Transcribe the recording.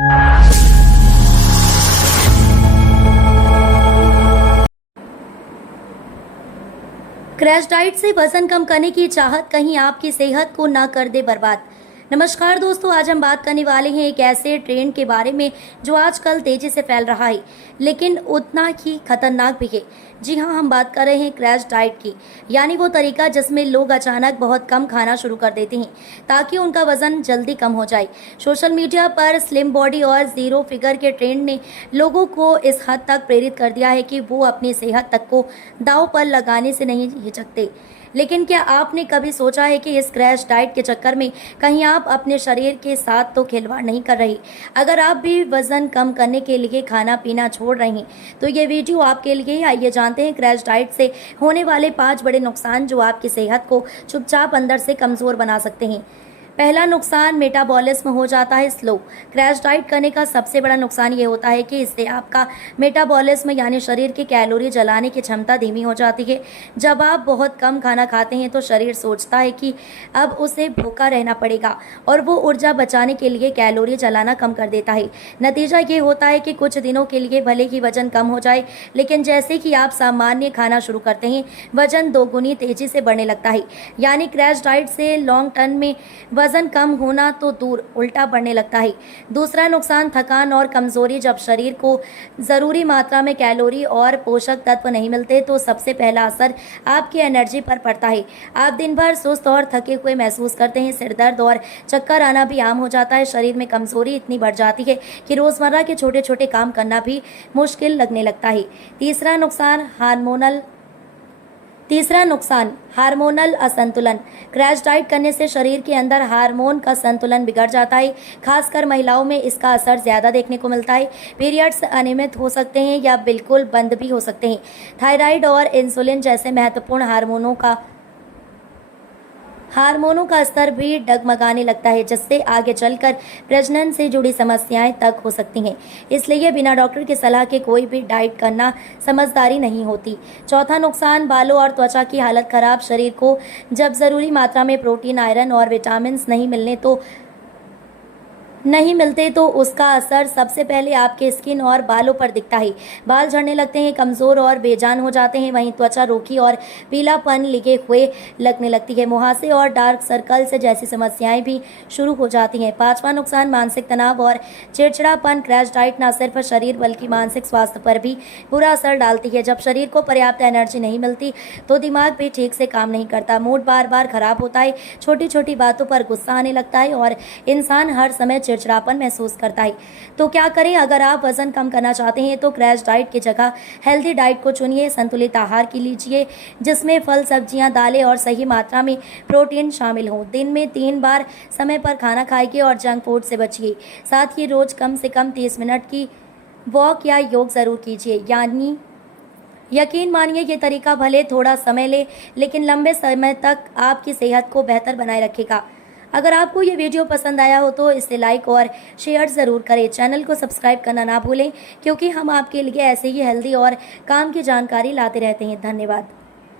Crash diet से वजन कम करने की चाहत कहीं आपकी सेहत को ना कर दे बर्बाद। नमस्कार दोस्तों, आज हम बात करने वाले हैं एक ऐसे ट्रेंड के बारे में जो आजकल तेजी से फैल रहा है लेकिन उतना ही खतरनाक भी है। जी हाँ, हम बात कर रहे हैं क्रैश डाइट की, यानी वो तरीका जिसमें लोग अचानक बहुत कम खाना शुरू कर देते हैं ताकि उनका वजन जल्दी कम हो जाए। सोशल मीडिया पर स्लिम बॉडी और जीरो फिगर के ट्रेंड ने लोगों को इस हद तक प्रेरित कर दिया है कि वो अपनी सेहत तक को दांव पर लगाने से नहीं हिचकते। लेकिन क्या आपने कभी सोचा है कि इस क्रैश डाइट के चक्कर में कहीं आप अपने शरीर के साथ तो खिलवाड़ नहीं कर रही? अगर आप भी वजन कम करने के लिए खाना पीना छोड़ रही हैं तो ये वीडियो आपके लिए। आइए जानते हैं क्रैश डाइट से होने वाले 5 बड़े नुकसान जो आपकी सेहत को चुपचाप अंदर से कमजोर बना सकते हैं। पहला नुकसान, मेटाबॉलिज्म हो जाता है स्लो। क्रैश डाइट करने का सबसे बड़ा नुकसान ये होता है कि इससे आपका मेटाबॉलिज्म यानी शरीर की कैलोरी जलाने की क्षमता धीमी हो जाती है। जब आप बहुत कम खाना खाते हैं तो शरीर सोचता है कि अब उसे भूखा रहना पड़ेगा और वो ऊर्जा बचाने के लिए कैलोरी जलाना कम कर देता है। नतीजा ये होता है कि कुछ दिनों के लिए भले ही वजन कम हो जाए, लेकिन जैसे कि आप सामान्य खाना शुरू करते हैं वजन दोगुनी तेजी से बढ़ने लगता है। यानी क्रैश डाइट से लॉन्ग टर्म में वजन कम होना तो दूर, उल्टा बढ़ने लगता है। दूसरा नुकसान, थकान और कमजोरी। जब शरीर को जरूरी मात्रा में कैलोरी और पोषक तत्व नहीं मिलते तो सबसे पहला असर आपकी एनर्जी पर पड़ता है। आप दिन भर सुस्त और थके हुए महसूस करते हैं। सिर दर्द और चक्कर आना भी आम हो जाता है। शरीर में कमजोरी इतनी बढ़ जाती है कि रोजमर्रा के छोटे छोटे काम करना भी मुश्किल लगने लगता है। तीसरा नुकसान, हार्मोनल असंतुलन। क्रैश डाइट करने से शरीर के अंदर हार्मोन का संतुलन बिगड़ जाता है। खासकर महिलाओं में इसका असर ज्यादा देखने को मिलता है। पीरियड्स अनियमित हो सकते हैं या बिल्कुल बंद भी हो सकते हैं। थायराइड और इंसुलिन जैसे महत्वपूर्ण हार्मोनों का स्तर भी डगमगाने लगता है, जिससे आगे चलकर प्रजनन से जुड़ी समस्याएं तक हो सकती हैं। इसलिए बिना डॉक्टर की सलाह के कोई भी डाइट करना समझदारी नहीं होती। चौथा नुकसान, बालों और त्वचा की हालत खराब। शरीर को जब जरूरी मात्रा में प्रोटीन, आयरन और विटामिन नहीं मिलते तो उसका असर सबसे पहले आपके स्किन और बालों पर दिखता है। बाल झड़ने लगते हैं, कमज़ोर और बेजान हो जाते हैं। वहीं त्वचा रूखी और पीलापन लिखे हुए लगने लगती है। मुहासे और डार्क सर्कल्स जैसी समस्याएं भी शुरू हो जाती हैं। पांचवा नुकसान, मानसिक तनाव और चिड़चिड़ापन। क्रैश डाइट न सिर्फ शरीर बल्कि मानसिक स्वास्थ्य पर भी बुरा असर डालती है। जब शरीर को पर्याप्त एनर्जी नहीं मिलती तो दिमाग भी ठीक से काम नहीं करता, मूड बार बार खराब होता है, छोटी छोटी बातों पर गुस्सा आने लगता है और इंसान हर समय चिड़चिड़ापन महसूस करता है। तो क्या करें? अगर आप वजन कम करना चाहते हैं तो क्रैश डाइट की जगह हेल्दी डाइट को चुनिए। संतुलित आहार की लीजिए जिसमें फल, सब्जियां, दालें और सही मात्रा में प्रोटीन शामिल हों। दिन में 3 बार समय पर खाना खाइए और जंक फूड से बचिए। साथ ही रोज कम से कम 30 मिनट की वॉक या योग जरूर कीजिए। यकीन मानिए ये तरीका भले थोड़ा समय ले लेकिन लंबे समय तक आपकी सेहत को बेहतर बनाए रखेगा। अगर आपको ये वीडियो पसंद आया हो तो इसे लाइक और शेयर ज़रूर करें। चैनल को सब्सक्राइब करना ना भूलें क्योंकि हम आपके लिए ऐसे ही हेल्दी और काम की जानकारी लाते रहते हैं। धन्यवाद।